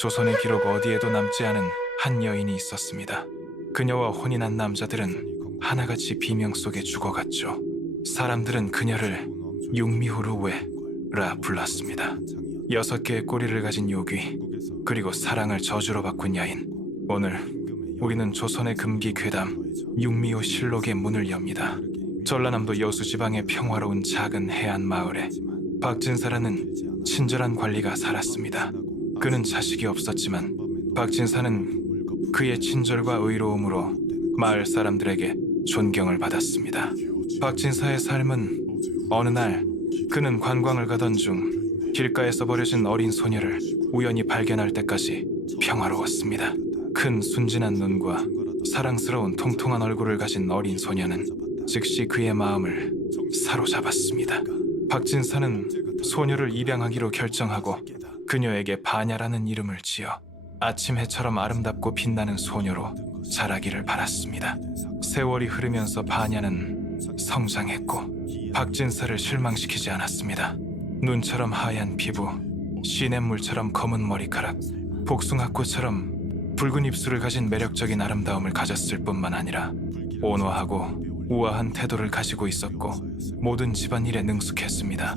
조선의 기록 어디에도 남지 않은 한 여인이 있었습니다. 그녀와 혼인한 남자들은 하나같이 비명 속에 죽어갔죠. 사람들은 그녀를 육미호루웨라 불렀습니다. 6개의 꼬리를 가진 요귀, 그리고 사랑을 저주로 바꾼 여인. 오늘 우리는 조선의 금기 괴담 육미호 실록의 문을 엽니다. 전라남도 여수지방의 평화로운 작은 해안 마을에 박진사라는 친절한 관리가 살았습니다. 그는 자식이 없었지만 박진사는 그의 친절과 의로움으로 마을 사람들에게 존경을 받았습니다. 박진사의 삶은 어느 날 그는 관광을 가던 중 길가에서 버려진 어린 소녀를 우연히 발견할 때까지 평화로웠습니다. 큰 순진한 눈과 사랑스러운 통통한 얼굴을 가진 어린 소녀는 즉시 그의 마음을 사로잡았습니다. 박진사는 소녀를 입양하기로 결정하고 그녀에게 바냐라는 이름을 지어 아침 해처럼 아름답고 빛나는 소녀로 자라기를 바랐습니다. 세월이 흐르면서 바냐는 성장했고 박진사를 실망시키지 않았습니다. 눈처럼 하얀 피부, 시냇물처럼 검은 머리카락, 복숭아꽃처럼 붉은 입술을 가진 매력적인 아름다움을 가졌을 뿐만 아니라 온화하고 우아한 태도를 가지고 있었고 모든 집안일에 능숙했습니다.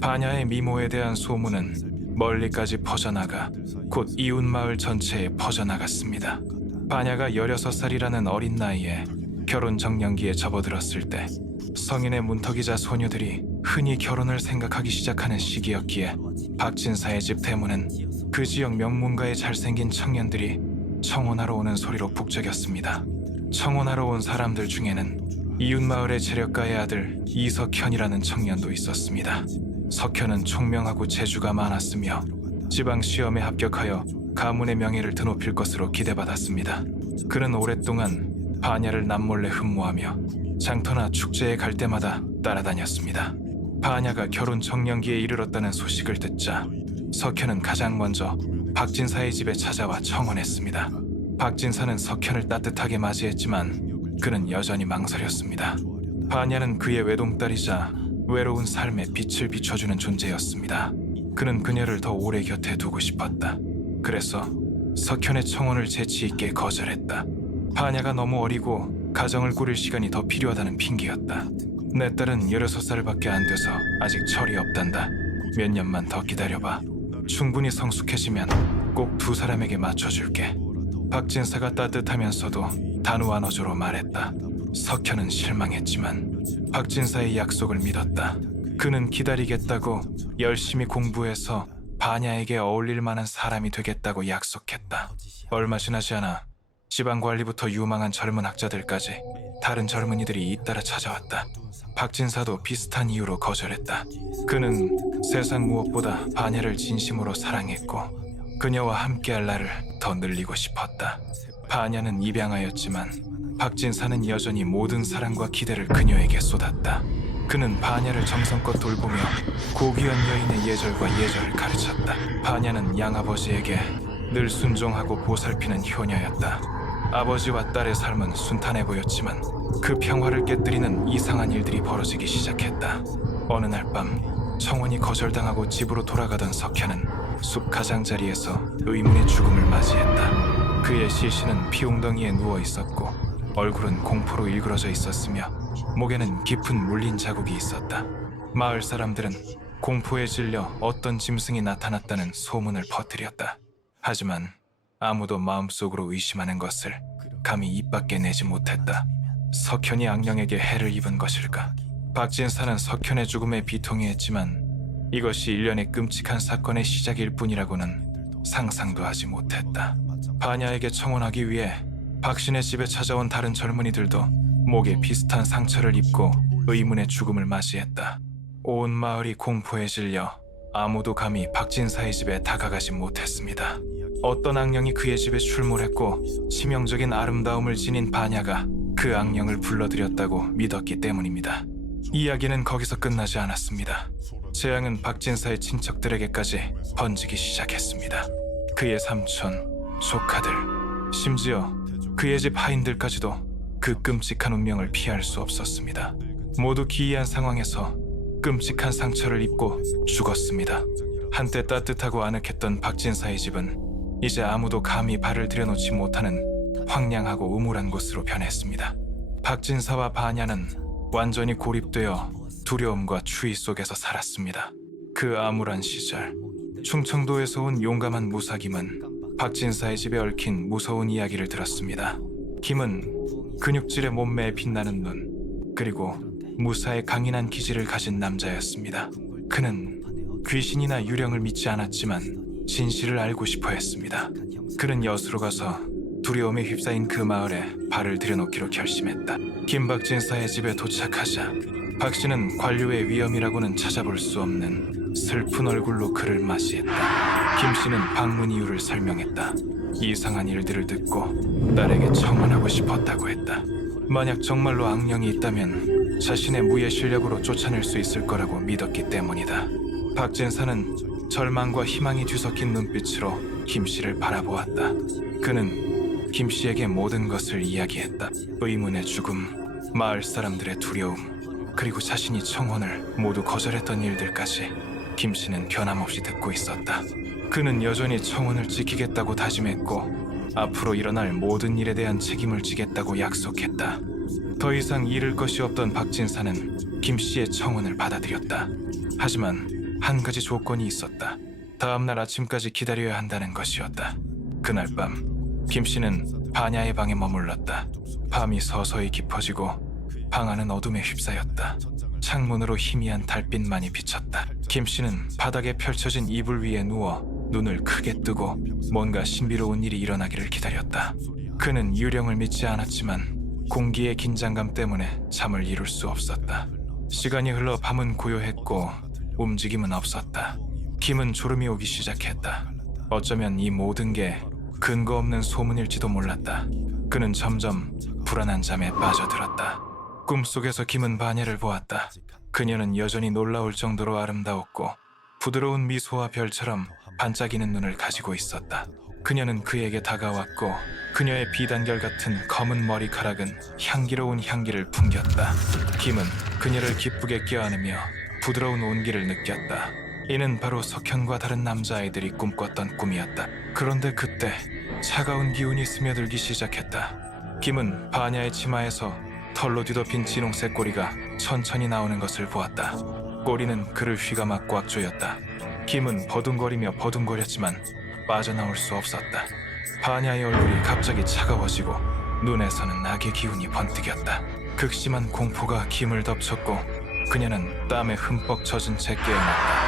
바냐의 미모에 대한 소문은 멀리까지 퍼져나가 곧 이웃마을 전체에 퍼져나갔습니다. 바냐가 16살이라는 어린 나이에 결혼 정년기에 접어들었을 때 성인의 문턱이자 소녀들이 흔히 결혼을 생각하기 시작하는 시기였기에 박진사의 집 대문은 그 지역 명문가의 잘생긴 청년들이 청혼하러 오는 소리로 북적였습니다. 청혼하러 온 사람들 중에는 이웃마을의 재력가의 아들 이석현이라는 청년도 있었습니다. 석현은 총명하고 재주가 많았으며 지방시험에 합격하여 가문의 명예를 드높일 것으로 기대받았습니다. 그는 오랫동안 바냐를 남몰래 흠모하며 장터나 축제에 갈 때마다 따라다녔습니다. 바냐가 결혼 정년기에 이르렀다는 소식을 듣자 석현은 가장 먼저 박진사의 집에 찾아와 청혼했습니다. 박진사는 석현을 따뜻하게 맞이했지만 그는 여전히 망설였습니다. 바냐는 그의 외동딸이자 외로운 삶에 빛을 비춰주는 존재였습니다. 그는 그녀를 더 오래 곁에 두고 싶었다. 그래서 석현의 청혼을 재치 있게 거절했다. 바냐가 너무 어리고 가정을 꾸릴 시간이 더 필요하다는 핑계였다. 내 딸은 16살밖에 안 돼서 아직 철이 없단다. 몇 년만 더 기다려봐. 충분히 성숙해지면 꼭 2사람에게 맞춰줄게. 박진사가 따뜻하면서도 단호한 어조로 말했다. 석현은 실망했지만 박진사의 약속을 믿었다. 그는 기다리겠다고 열심히 공부해서 바냐에게 어울릴 만한 사람이 되겠다고 약속했다. 얼마 지나지 않아 지방관리부터 유망한 젊은 학자들까지 다른 젊은이들이 잇따라 찾아왔다. 박진사도 비슷한 이유로 거절했다. 그는 세상 무엇보다 바냐를 진심으로 사랑했고 그녀와 함께할 날을 더 늘리고 싶었다. 바냐는 입양하였지만 박진사는 여전히 모든 사랑과 기대를 그녀에게 쏟았다. 그는 바냐를 정성껏 돌보며 고귀한 여인의 예절과 예절을 가르쳤다. 바냐는 양아버지에게 늘 순종하고 보살피는 효녀였다. 아버지와 딸의 삶은 순탄해 보였지만 그 평화를 깨뜨리는 이상한 일들이 벌어지기 시작했다. 어느 날 밤 청혼이 거절당하고 집으로 돌아가던 석현은 숲 가장자리에서 의문의 죽음을 맞이했다. 그의 시신은 피웅덩이에 누워 있었고 얼굴은 공포로 일그러져 있었으며 목에는 깊은 물린 자국이 있었다. 마을 사람들은 공포에 질려 어떤 짐승이 나타났다는 소문을 퍼뜨렸다. 하지만 아무도 마음속으로 의심하는 것을 감히 입 밖에 내지 못했다. 석현이 악령에게 해를 입은 것일까? 박진사는 석현의 죽음에 비통해했지만 이것이 일련의 끔찍한 사건의 시작일 뿐이라고는 상상도 하지 못했다. 바냐에게 청혼하기 위해 박신의 집에 찾아온 다른 젊은이들도 목에 비슷한 상처를 입고 의문의 죽음을 맞이했다. 온 마을이 공포에 질려 아무도 감히 박진사의 집에 다가가지 못했습니다. 어떤 악령이 그의 집에 출몰했고 치명적인 아름다움을 지닌 바냐가 그 악령을 불러들였다고 믿었기 때문입니다. 이야기는 거기서 끝나지 않았습니다. 재앙은 박진사의 친척들에게까지 번지기 시작했습니다. 그의 삼촌, 조카들, 심지어 그의 집 하인들까지도 그 끔찍한 운명을 피할 수 없었습니다. 모두 기이한 상황에서 끔찍한 상처를 입고 죽었습니다. 한때 따뜻하고 아늑했던 박진사의 집은 이제 아무도 감히 발을 들여놓지 못하는 황량하고 음울한 곳으로 변했습니다. 박진사와 반야는 완전히 고립되어 두려움과 추위 속에서 살았습니다. 그 암울한 시절, 충청도에서 온 용감한 무사김은 박진사의 집에 얽힌 무서운 이야기를 들었습니다. 김은 근육질의 몸매에 빛나는 눈, 그리고 무사의 강인한 기질을 가진 남자였습니다. 그는 귀신이나 유령을 믿지 않았지만 진실을 알고 싶어 했습니다. 그는 여수로 가서 두려움에 휩싸인 그 마을에 발을 들여놓기로 결심했다. 김박진사의 집에 도착하자 박 씨는 관료의 위험이라고는 찾아볼 수 없는 슬픈 얼굴로 그를 맞이했다. 김 씨는 방문 이유를 설명했다. 이상한 일들을 듣고 딸에게 청혼하고 싶었다고 했다. 만약 정말로 악령이 있다면 자신의 무예 실력으로 쫓아낼 수 있을 거라고 믿었기 때문이다. 박진사는 절망과 희망이 뒤섞인 눈빛으로 김 씨를 바라보았다. 그는 김 씨에게 모든 것을 이야기했다. 의문의 죽음, 마을 사람들의 두려움, 그리고 자신이 청혼을 모두 거절했던 일들까지 김 씨는 변함없이 듣고 있었다. 그는 여전히 청혼을 지키겠다고 다짐했고 앞으로 일어날 모든 일에 대한 책임을 지겠다고 약속했다. 더 이상 잃을 것이 없던 박진사는 김 씨의 청혼을 받아들였다. 하지만 한 가지 조건이 있었다. 다음 날 아침까지 기다려야 한다는 것이었다. 그날 밤 김 씨는 반야의 방에 머물렀다. 밤이 서서히 깊어지고 방 안은 어둠에 휩싸였다. 창문으로 희미한 달빛만이 비쳤다. 김 씨는 바닥에 펼쳐진 이불 위에 누워 눈을 크게 뜨고 뭔가 신비로운 일이 일어나기를 기다렸다. 그는 유령을 믿지 않았지만 공기의 긴장감 때문에 잠을 이룰 수 없었다. 시간이 흘러 밤은 고요했고 움직임은 없었다. 김은 졸음이 오기 시작했다. 어쩌면 이 모든 게 근거 없는 소문일지도 몰랐다. 그는 점점 불안한 잠에 빠져들었다. 꿈속에서 김은 반야를 보았다. 그녀는 여전히 놀라울 정도로 아름다웠고 부드러운 미소와 별처럼 반짝이는 눈을 가지고 있었다. 그녀는 그에게 다가왔고 그녀의 비단결 같은 검은 머리카락은 향기로운 향기를 풍겼다. 김은 그녀를 기쁘게 껴안으며 부드러운 온기를 느꼈다. 이는 바로 석현과 다른 남자아이들이 꿈꿨던 꿈이었다. 그런데 그때 차가운 기운이 스며들기 시작했다. 김은 반야의 치마에서 털로 뒤덮인 진홍색 꼬리가 천천히 나오는 것을 보았다. 꼬리는 그를 휘감아 꽉 조였다. 김은 버둥거리며 버둥거렸지만 빠져나올 수 없었다. 반야의 얼굴이 갑자기 차가워지고 눈에서는 악의 기운이 번뜩였다. 극심한 공포가 김을 덮쳤고 그녀는 땀에 흠뻑 젖은 채 깨어났다.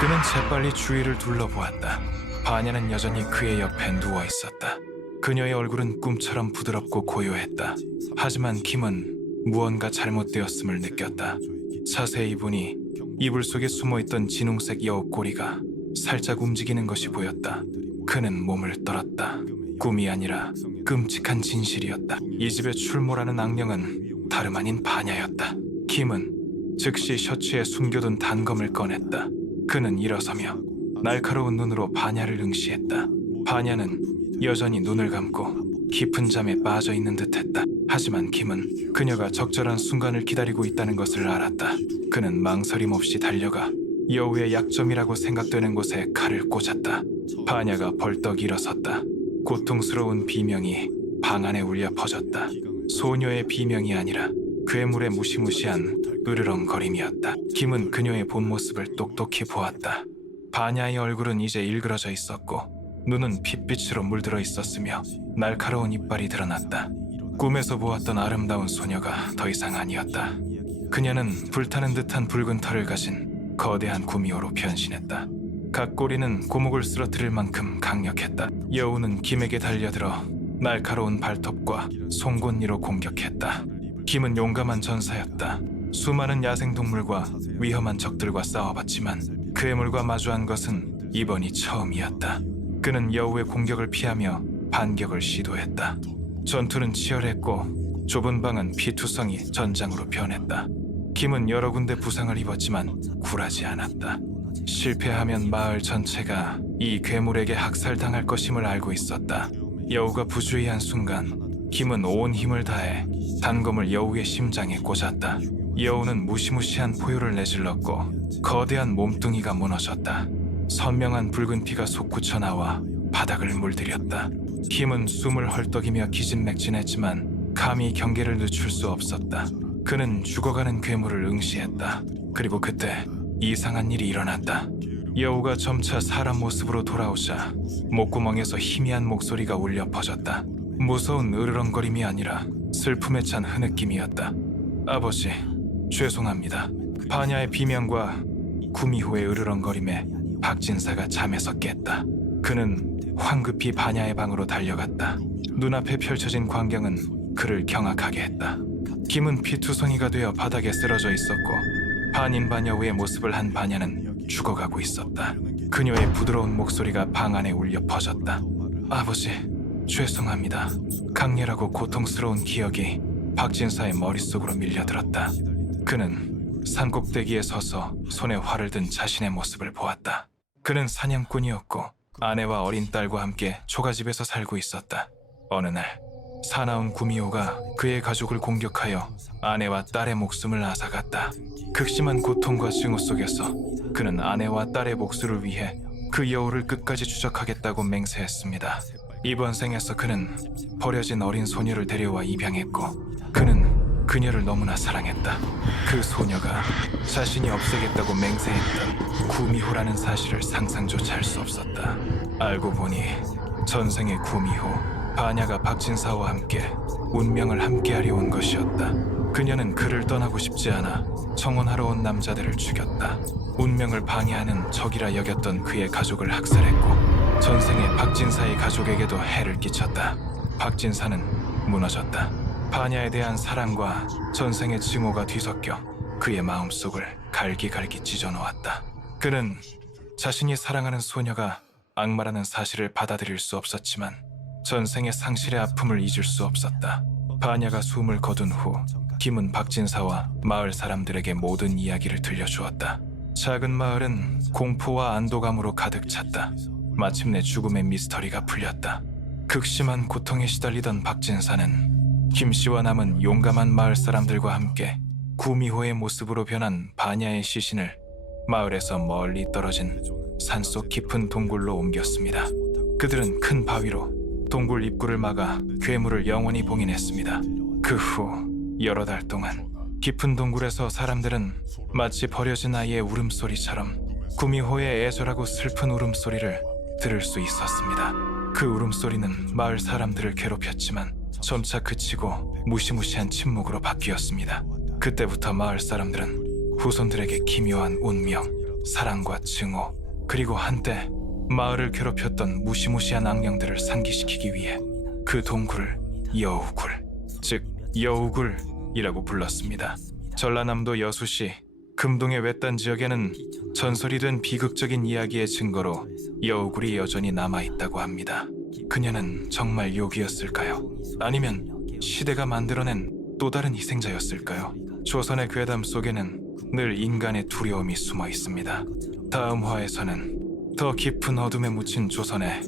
그는 재빨리 주위를 둘러보았다. 반야는 여전히 그의 옆에 누워 있었다. 그녀의 얼굴은 꿈처럼 부드럽고 고요했다. 하지만 김은 무언가 잘못되었음을 느꼈다. 자세히 보니 이불 속에 숨어있던 진홍색 여우꼬리가 살짝 움직이는 것이 보였다. 그는 몸을 떨었다. 꿈이 아니라 끔찍한 진실이었다. 이 집에 출몰하는 악령은 다름 아닌 반야였다. 김은 즉시 셔츠에 숨겨둔 단검을 꺼냈다. 그는 일어서며 날카로운 눈으로 반야를 응시했다. 반야는 여전히 눈을 감고 깊은 잠에 빠져 있는 듯했다. 하지만 김은 그녀가 적절한 순간을 기다리고 있다는 것을 알았다. 그는 망설임 없이 달려가 여우의 약점이라고 생각되는 곳에 칼을 꽂았다. 반야가 벌떡 일어섰다. 고통스러운 비명이 방 안에 울려 퍼졌다. 소녀의 비명이 아니라 괴물의 무시무시한 으르렁거림이었다. 김은 그녀의 본 모습을 똑똑히 보았다. 반야의 얼굴은 이제 일그러져 있었고 눈은 핏빛으로 물들어 있었으며 날카로운 이빨이 드러났다. 꿈에서 보았던 아름다운 소녀가 더 이상 아니었다. 그녀는 불타는 듯한 붉은 털을 가진 거대한 구미호로 변신했다. 각 꼬리는 고목을 쓰러뜨릴 만큼 강력했다. 여우는 김에게 달려들어 날카로운 발톱과 송곳니로 공격했다. 김은 용감한 전사였다. 수많은 야생동물과 위험한 적들과 싸워봤지만 괴물과 마주한 것은 이번이 처음이었다. 그는 여우의 공격을 피하며 반격을 시도했다. 전투는 치열했고 좁은 방은 피투성이 전장으로 변했다. 김은 여러 군데 부상을 입었지만 굴하지 않았다. 실패하면 마을 전체가 이 괴물에게 학살당할 것임을 알고 있었다. 여우가 부주의한 순간 김은 온 힘을 다해 단검을 여우의 심장에 꽂았다. 여우는 무시무시한 포효를 내질렀고 거대한 몸뚱이가 무너졌다. 선명한 붉은 피가 솟구쳐 나와 바닥을 물들였다. 힘은 숨을 헐떡이며 기진맥진했지만 감히 경계를 늦출 수 없었다. 그는 죽어가는 괴물을 응시했다. 그리고 그때 이상한 일이 일어났다. 여우가 점차 사람 모습으로 돌아오자 목구멍에서 희미한 목소리가 울려 퍼졌다. 무서운 으르렁거림이 아니라 슬픔에 찬 흐느낌이었다. 아버지, 죄송합니다. 반야의 비명과 구미호의 으르렁거림에 박진사가 잠에서 깼다. 그는 황급히 반야의 방으로 달려갔다. 눈앞에 펼쳐진 광경은 그를 경악하게 했다. 김은 피투성이가 되어 바닥에 쓰러져 있었고 반인반여우의 모습을 한 반야는 죽어가고 있었다. 그녀의 부드러운 목소리가 방 안에 울려 퍼졌다. 아버지, 죄송합니다. 강렬하고 고통스러운 기억이 박진사의 머릿속으로 밀려들었다. 그는 산꼭대기에 서서 손에 활을 든 자신의 모습을 보았다. 그는 사냥꾼이었고 아내와 어린 딸과 함께 초가집에서 살고 있었다. 어느 날 사나운 구미호가 그의 가족을 공격하여 아내와 딸의 목숨을 앗아갔다. 극심한 고통과 증오 속에서 그는 아내와 딸의 복수를 위해 그 여우를 끝까지 추적하겠다고 맹세했습니다. 이번 생에서 그는 버려진 어린 소녀를 데려와 입양했고 그는 그녀를 너무나 사랑했다. 그 소녀가 자신이 없애겠다고 맹세했던 구미호라는 사실을 상상조차 할 수 없었다. 알고 보니 전생의 구미호 반야가 박진사와 함께 운명을 함께하려 온 것이었다. 그녀는 그를 떠나고 싶지 않아 청혼하러 온 남자들을 죽였다. 운명을 방해하는 적이라 여겼던 그의 가족을 학살했고 전생의 박진사의 가족에게도 해를 끼쳤다. 박진사는 무너졌다. 반야에 대한 사랑과 전생의 증오가 뒤섞여 그의 마음속을 갈기갈기 찢어놓았다. 그는 자신이 사랑하는 소녀가 악마라는 사실을 받아들일 수 없었지만 전생의 상실의 아픔을 잊을 수 없었다. 반야가 숨을 거둔 후 김은 박진사와 마을 사람들에게 모든 이야기를 들려주었다. 작은 마을은 공포와 안도감으로 가득 찼다. 마침내 죽음의 미스터리가 풀렸다. 극심한 고통에 시달리던 박진사는 김씨와 남은 용감한 마을 사람들과 함께 구미호의 모습으로 변한 반야의 시신을 마을에서 멀리 떨어진 산속 깊은 동굴로 옮겼습니다. 그들은 큰 바위로 동굴 입구를 막아 괴물을 영원히 봉인했습니다. 그 후 여러 달 동안 깊은 동굴에서 사람들은 마치 버려진 아이의 울음소리처럼 구미호의 애절하고 슬픈 울음소리를 들을 수 있었습니다. 그 울음소리는 마을 사람들을 괴롭혔지만 점차 그치고 무시무시한 침묵으로 바뀌었습니다. 그때부터 마을 사람들은 후손들에게 기묘한 운명, 사랑과 증오, 그리고 한때 마을을 괴롭혔던 무시무시한 악령들을 상기시키기 위해 그 동굴을 여우굴, 즉 여우굴이라고 불렀습니다. 전라남도 여수시 금동의 외딴 지역에는 전설이 된 비극적인 이야기의 증거로 여우굴이 여전히 남아있다고 합니다. 그녀는 정말 요기였을까요? 아니면 시대가 만들어낸 또 다른 희생자였을까요? 조선의 괴담 속에는 늘 인간의 두려움이 숨어 있습니다. 다음 화에서는 더 깊은 어둠에 묻힌 조선의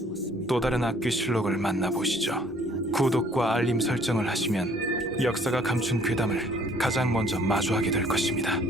또 다른 악귀실록을 만나보시죠. 구독과 알림 설정을 하시면 역사가 감춘 괴담을 가장 먼저 마주하게 될 것입니다.